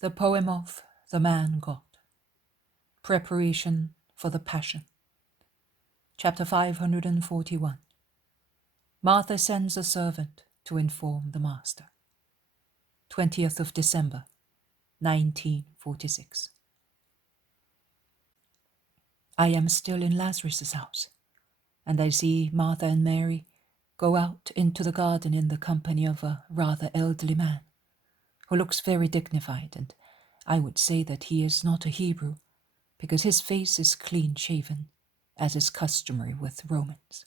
The poem of the Man God. Preparation for the Passion. Chapter 541. Martha sends a servant to inform the master. 20th of December, 1946. I am still in Lazarus's house, and I see Martha and Mary go out into the garden in the company of a rather elderly man, who looks very dignified, and I would say that he is not a Hebrew, because his face is clean-shaven, as is customary with Romans.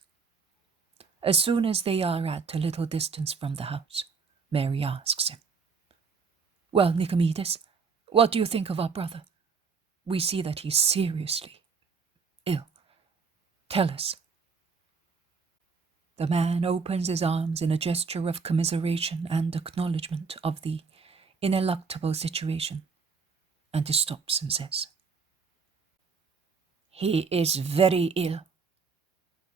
As soon as they are at a little distance from the house, Mary asks him, "Well, Nicomedes, what do you think of our brother? We see that he's seriously ill. Tell us." The man opens his arms in a gesture of commiseration and acknowledgement of the ineluctable situation, and he stops and says, "He is very ill.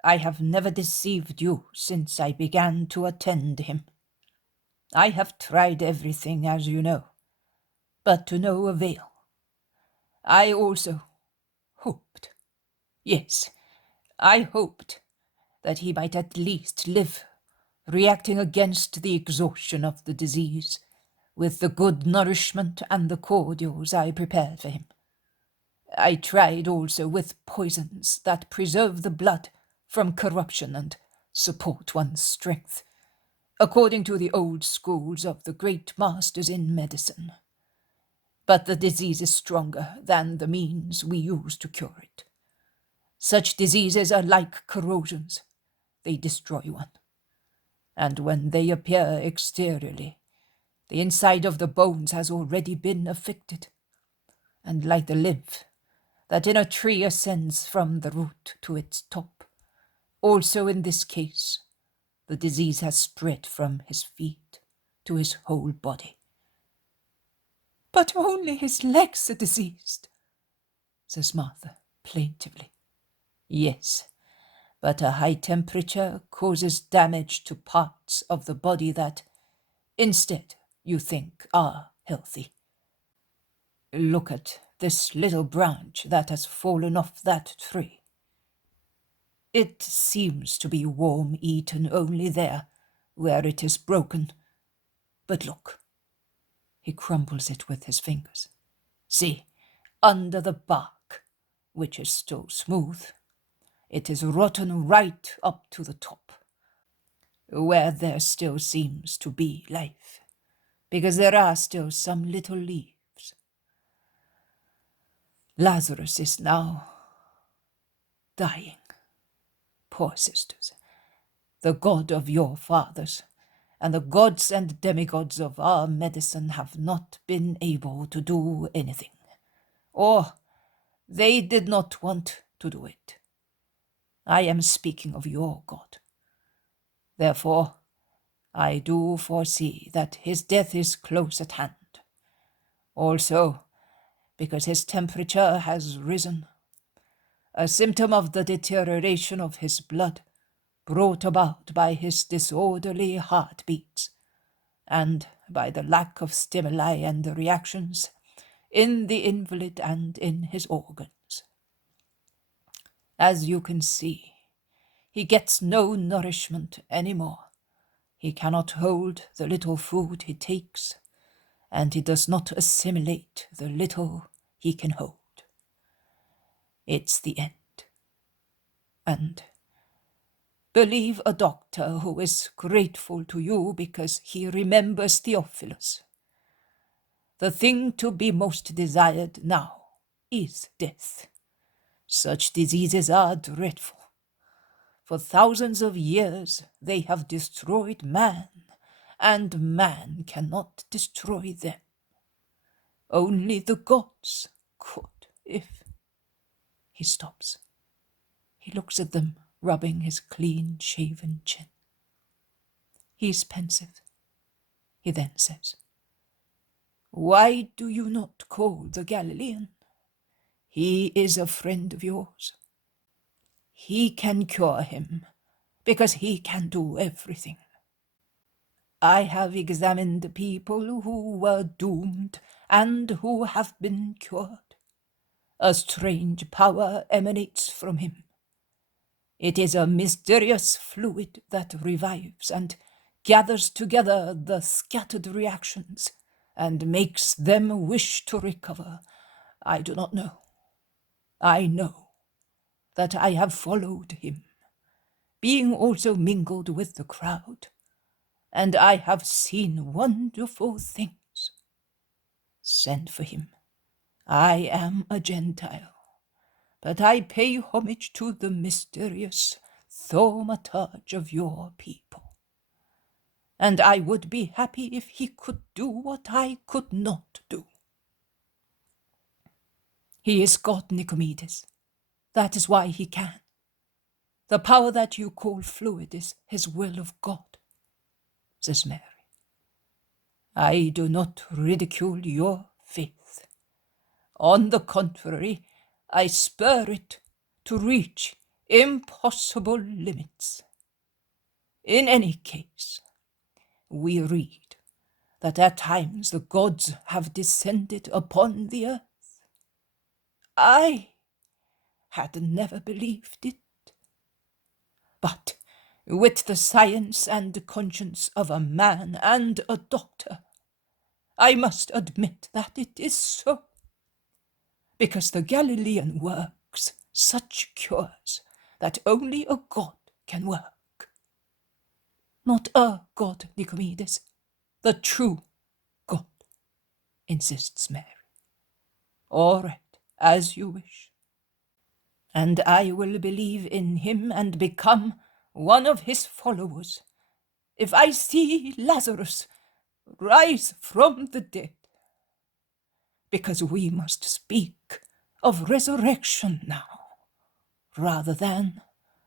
I have never deceived you since I began to attend him. I have tried everything, as you know, but to no avail. I also hoped, yes, I hoped that he might at least live, reacting against the exhaustion of the disease with the good nourishment and the cordials I prepared for him. I tried also with poisons that preserve the blood from corruption and support one's strength, according to the old schools of the great masters in medicine. But the disease is stronger than the means we use to cure it. Such diseases are like corrosions. They destroy one. And when they appear exteriorly, the inside of the bones has already been affected. And like the lymph that in a tree ascends from the root to its top, also in this case, the disease has spread from his feet to his whole body." "But only his legs are diseased," says Martha plaintively. "Yes, but a high temperature causes damage to parts of the body that, instead, you think are healthy. Look at this little branch that has fallen off that tree. It seems to be worm-eaten only there, where it is broken. But look." He crumbles it with his fingers. "See, under the bark, which is still smooth, it is rotten right up to the top, where there still seems to be life, because there are still some little leaves. Lazarus is now dying. Poor sisters, the God of your fathers and the gods and demigods of our medicine have not been able to do anything, or they did not want to do it. I am speaking of your God. Therefore, I do foresee that his death is close at hand. Also, because his temperature has risen, a symptom of the deterioration of his blood brought about by his disorderly heartbeats, and by the lack of stimuli and reactions in the invalid and in his organs. As you can see, he gets no nourishment any more. He cannot hold the little food he takes, and he does not assimilate the little he can hold. It's the end. And believe a doctor who is grateful to you because he remembers Theophilus. The thing to be most desired now is death. Such diseases are dreadful. For thousands of years they have destroyed man, and man cannot destroy them. Only the gods could, if..." He stops. He looks at them, rubbing his clean-shaven chin. He is pensive. He then says, "Why do you not call the Galilean? He is a friend of yours. He can cure him, because he can do everything. I have examined people who were doomed and who have been cured. A strange power emanates from him. It is a mysterious fluid that revives and gathers together the scattered reactions and makes them wish to recover. I do not know. I know that I have followed him, being also mingled with the crowd, and I have seen wonderful things. Send for him. I am a Gentile, but I pay homage to the mysterious thaumaturge of your people. And I would be happy if he could do what I could not do. He is God, Nicomedes. That is why he can. The power that you call fluid is his will of God, says Mary. I do not ridicule your faith. On the contrary, I spur it to reach impossible limits. In any case, we read that at times the gods have descended upon the earth. I had never believed it. But with the science and conscience of a man and a doctor, I must admit that it is so. Because the Galilean works such cures that only a god can work. Not a god, Nicomedes, the true God, insists Mary. All right, as you wish. And I will believe in him and become one of his followers if I see Lazarus rise from the dead. Because we must speak of resurrection now, rather than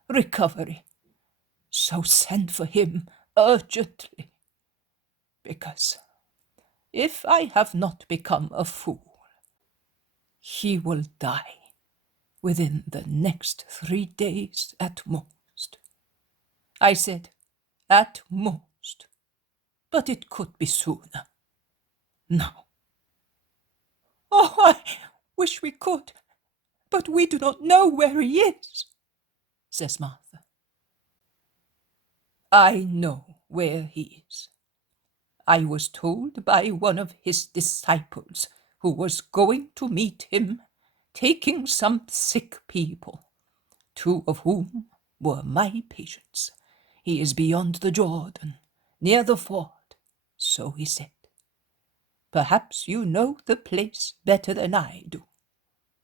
recovery. So send for him urgently, because if I have not become a fool, he will die within the next 3 days at most. I said at most, but it could be sooner. Now. Oh, I wish we could, but we do not know where he is, says Martha. I know where he is. I was told by one of his disciples who was going to meet him, taking some sick people, 2 of whom were my patients. He is beyond the Jordan, near the ford, so he said. Perhaps you know the place better than I do.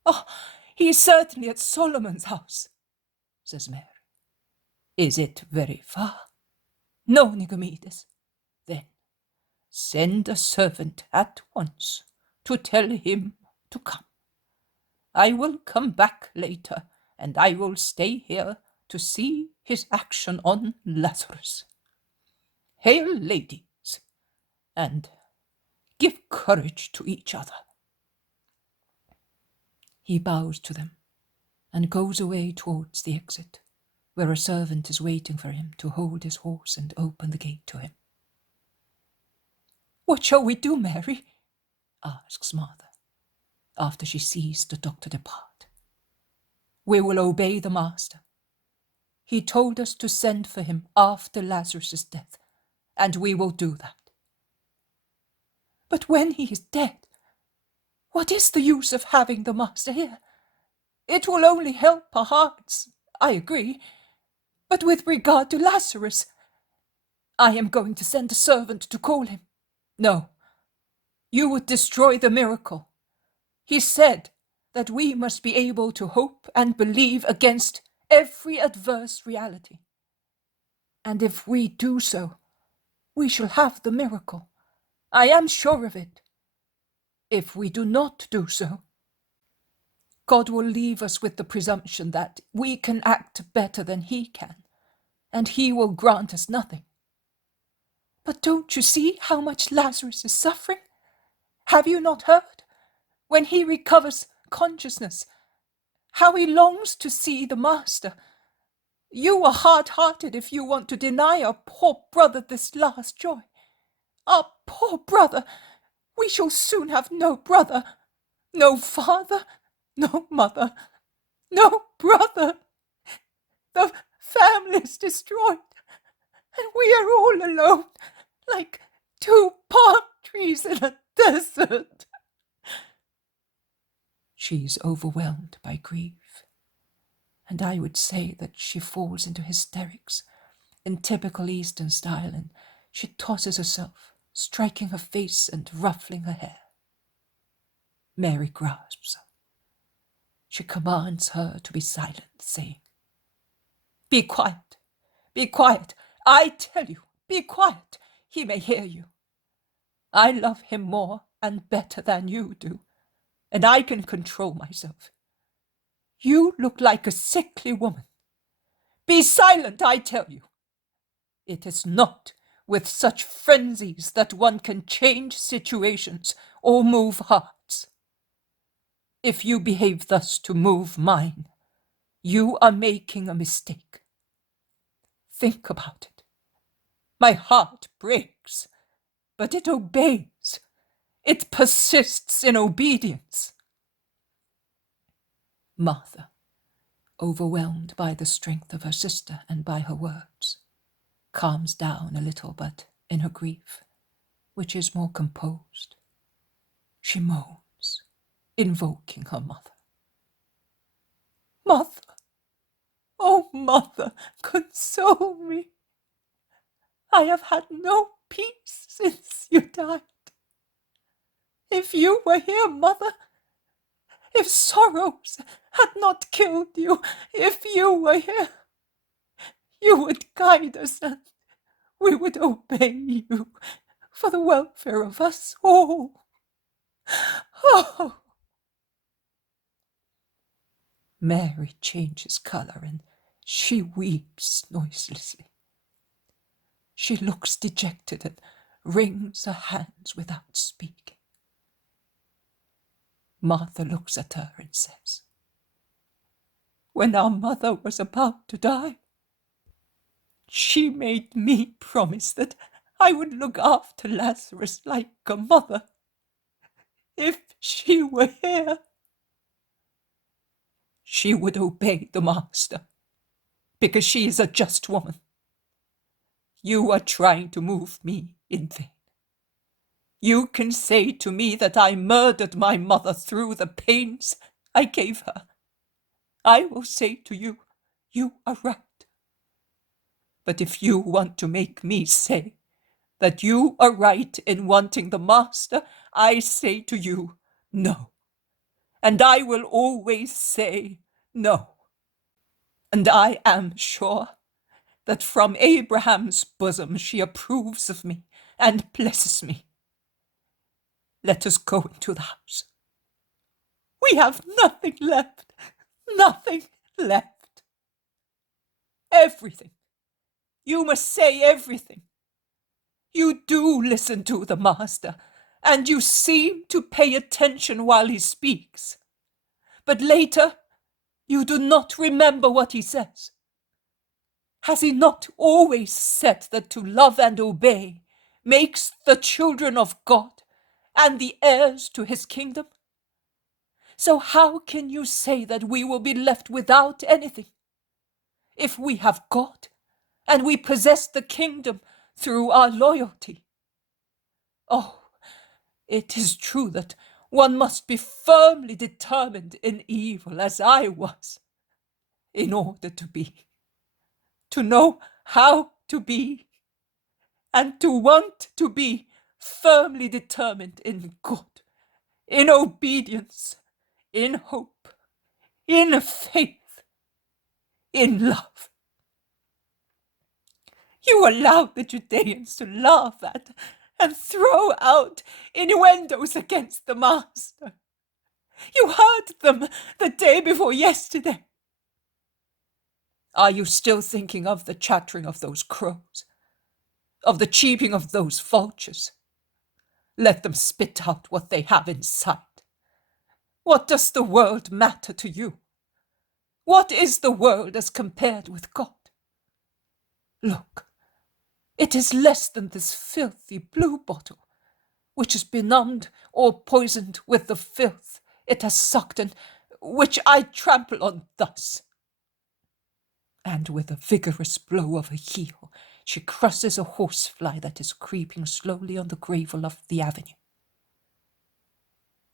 Oh, he is certainly at Solomon's house, says Mary. Is it very far? No, Nicomedes. Then send a servant at once to tell him to come. I will come back later, and I will stay here to see his action on Lazarus. Hail, ladies, and give courage to each other. He bows to them and goes away towards the exit, where a servant is waiting for him to hold his horse and open the gate to him. What shall we do, Mary? Asks Martha, after she sees the doctor depart. We will obey the master. He told us to send for him after Lazarus' death, and we will do that. But when he is dead, what is the use of having the master here? It will only help our hearts, I agree. But with regard to Lazarus, I am going to send a servant to call him. No, you would destroy the miracle. He said that we must be able to hope and believe against every adverse reality. And if we do so, we shall have the miracle. I am sure of it. If we do not do so, God will leave us with the presumption that we can act better than he can, and he will grant us nothing. But don't you see how much Lazarus is suffering? Have you not heard? When he recovers consciousness, how he longs to see the master. You are hard-hearted if you want to deny our poor brother this last joy. Our poor brother! We shall soon have no brother, no father, no mother, no brother. The family is destroyed, and we are all alone, like 2 palm trees in a desert. She is overwhelmed by grief, and I would say that she falls into hysterics in typical Eastern style, and she tosses herself, striking her face and ruffling her hair. Mary grasps her. She commands her to be silent, saying, "Be quiet, be quiet. I tell you, be quiet. He may hear you. I love him more and better than you do, and I can control myself. You look like a sickly woman. Be silent, I tell you. It is not with such frenzies that one can change situations or move hearts. If you behave thus to move mine, you are making a mistake. Think about it. My heart breaks, but it obeys. It persists in obedience." Martha, overwhelmed by the strength of her sister and by her words, calms down a little, but in her grief, which is more composed, she moans, invoking her mother. "Mother, oh mother, console me. I have had no peace since you died. If you were here, mother, if sorrows had not killed you, if you were here, you would guide us and we would obey you for the welfare of us all. Oh!" Mary changes colour and she weeps noiselessly. She looks dejected and wrings her hands without speaking. Martha looks at her and says, "When our mother was about to die, she made me promise that I would look after Lazarus like a mother. If she were here, she would obey the master, because she is a just woman. You are trying to move me in vain. You can say to me that I murdered my mother through the pains I gave her. I will say to you, you are right. But if you want to make me say that you are right in wanting the master, I say to you, no. And I will always say no. And I am sure that from Abraham's bosom she approves of me and blesses me. Let us go into the house. We have nothing left, nothing left. Everything. You must say everything. You do listen to the master, and you seem to pay attention while he speaks. But later, you do not remember what he says. Has he not always said that to love and obey makes the children of God and the heirs to his kingdom? So how can you say that we will be left without anything? If we have God and we possess the kingdom through our loyalty. Oh, it is true that one must be firmly determined in evil, as I was, in order to be, to know how to be, and to want to be firmly determined in good, in obedience, in hope, in faith, in love. You allowed the Judeans to laugh at and throw out innuendos against the master. You heard them the day before yesterday. Are you still thinking of the chattering of those crows, of the cheeping of those vultures? Let them spit out what they have inside. What does the world matter to you? What is the world as compared with God? Look, It is less than this filthy blue bottle, which is benumbed or poisoned with the filth it has sucked and which I trample on thus. And with a vigorous blow of her heel, she crushes a horsefly that is creeping slowly on the gravel of the avenue.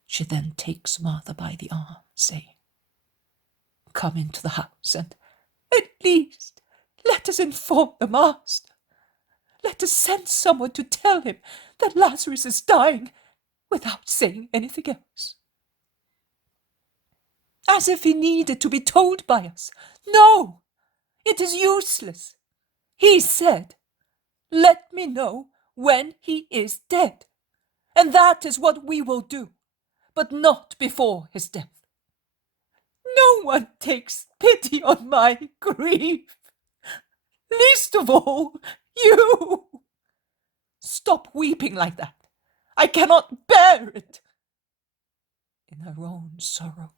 She then takes Martha by the arm, saying, "Come into the house, and at least let us inform the master. Let us send someone to tell him that Lazarus is dying without saying anything else." As if he needed to be told by us. No, it is useless. He said, "Let me know when he is dead." And that is what we will do, but not before his death. No one takes pity on my grief, least of all you. Stop weeping like that. I cannot bear it. In her own sorrow,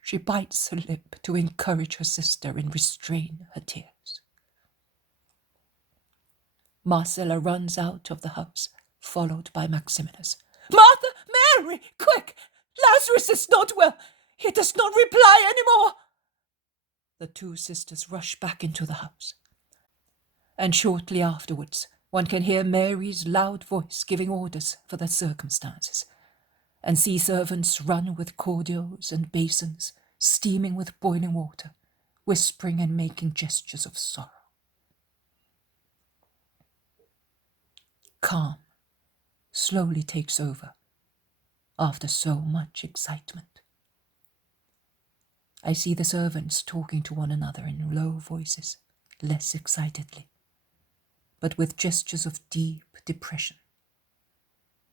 she bites her lip to encourage her sister and restrain her tears. Marcella runs out of the house, followed by Maximinus. "Martha! Mary! Quick! Lazarus is not well! He does not reply any more!" The two sisters rush back into the house. And shortly afterwards, one can hear Mary's loud voice giving orders for the circumstances, and see servants run with cordials and basins, steaming with boiling water, whispering and making gestures of sorrow. Calm slowly takes over after so much excitement. I see the servants talking to one another in low voices, less excitedly, but with gestures of deep depression,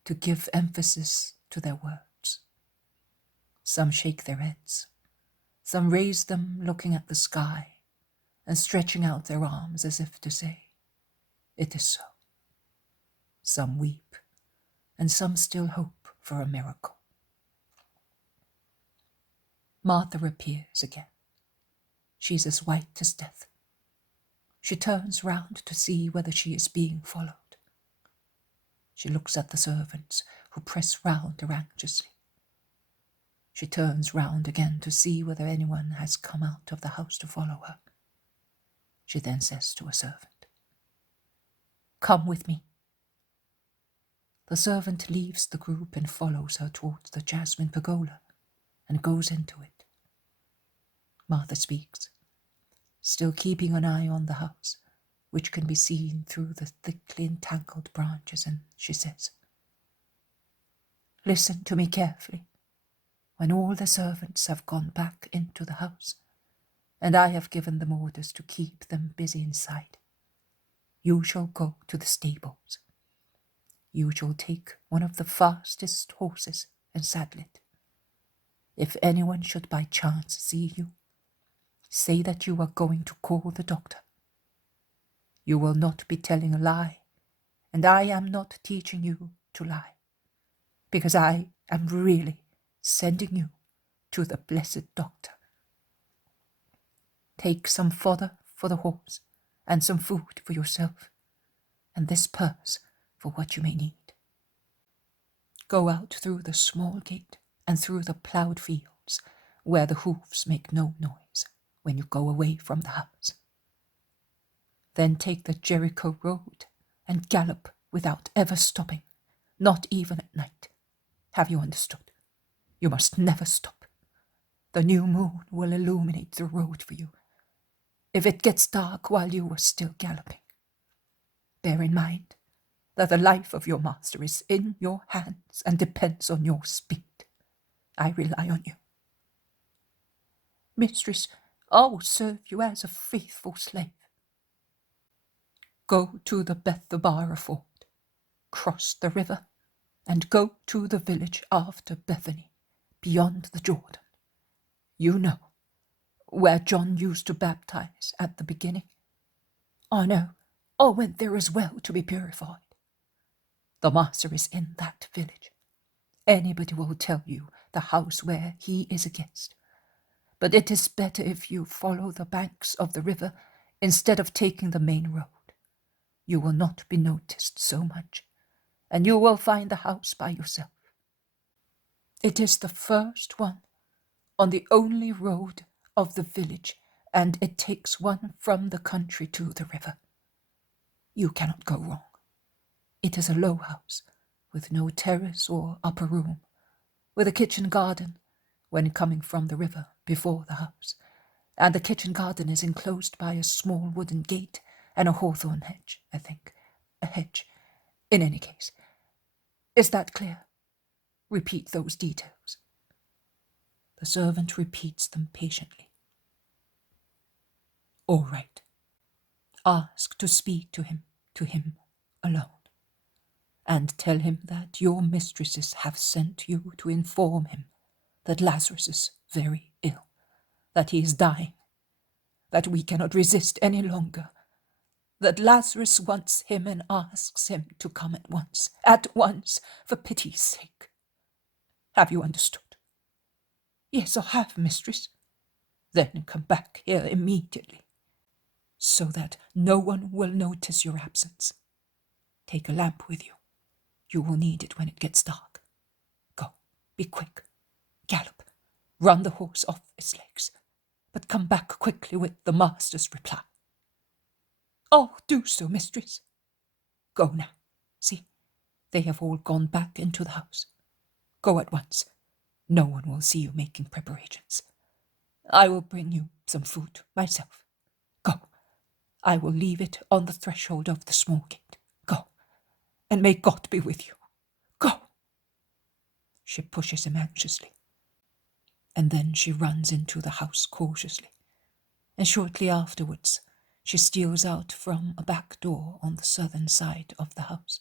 to give emphasis to their words. Some shake their heads, some raise them looking at the sky and stretching out their arms as if to say, "It is so." Some weep, and some still hope for a miracle. Martha appears again. She is as white as death. She turns round to see whether she is being followed. She looks at the servants, who press round her anxiously. She turns round again to see whether anyone has come out of the house to follow her. She then says to a servant, "Come with me." The servant leaves the group and follows her towards the jasmine pergola and goes into it. Martha speaks, still keeping an eye on the house, which can be seen through the thickly entangled branches, and she says, "Listen to me carefully. When all the servants have gone back into the house, and I have given them orders to keep them busy inside, you shall go to the stables. You shall take one of the fastest horses and saddle it. If anyone should by chance see you, say that you are going to call the doctor. You will not be telling a lie, and I am not teaching you to lie, because I am really sending you to the blessed doctor. Take some fodder for the horse and some food for yourself, and this purse for what you may need. Go out through the small gate and through the ploughed fields, where the hoofs make no noise when you go away from the house. Then take the Jericho road and gallop without ever stopping, not even at night. Have you understood? You must never stop. The new moon will illuminate the road for you, if it gets dark while you are still galloping. Bear in mind that the life of your master is in your hands and depends on your speed. I rely on you. Mistress, I will serve you as a faithful slave. Go to the Bethabara ford, cross the river, and go to the village after Bethany, beyond the Jordan. You know, where John used to baptize at the beginning. I know, I went there as well to be purified. The master is in that village. Anybody will tell you the house where he is a guest. But it is better if you follow the banks of the river instead of taking the main road. You will not be noticed so much, and you will find the house by yourself. It is the first one on the only road of the village, and it takes one from the country to the river. You cannot go wrong. It is a low house, with no terrace or upper room, with a kitchen garden when coming from the river before the house, and the kitchen garden is enclosed by a small wooden gate and a hawthorn hedge, I think. A hedge. In any case. Is that clear? Repeat those details. The servant repeats them patiently. All right. Ask to speak to him alone, and tell him that your mistresses have sent you to inform him that Lazarus is very ill, that he is dying, that we cannot resist any longer, that Lazarus wants him and asks him to come at once, for pity's sake. Have you understood? Yes, I have, mistress. Then come back here immediately, so that no one will notice your absence. Take a lamp with you. You will need it when it gets dark. Go, be quick. Gallop. Run the horse off his legs. But come back quickly with the master's reply. Oh, do so, mistress. Go now. See, they have all gone back into the house. Go at once. No one will see you making preparations. I will bring you some food myself. Go. I will leave it on the threshold of the small gate. Go, and may God be with you. Go. She pushes him anxiously, and then she runs into the house cautiously, and shortly afterwards she steals out from a back door on the southern side of the house,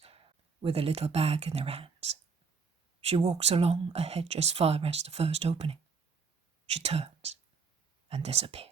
with a little bag in her hands. She walks along a hedge as far as the first opening. She turns and disappears.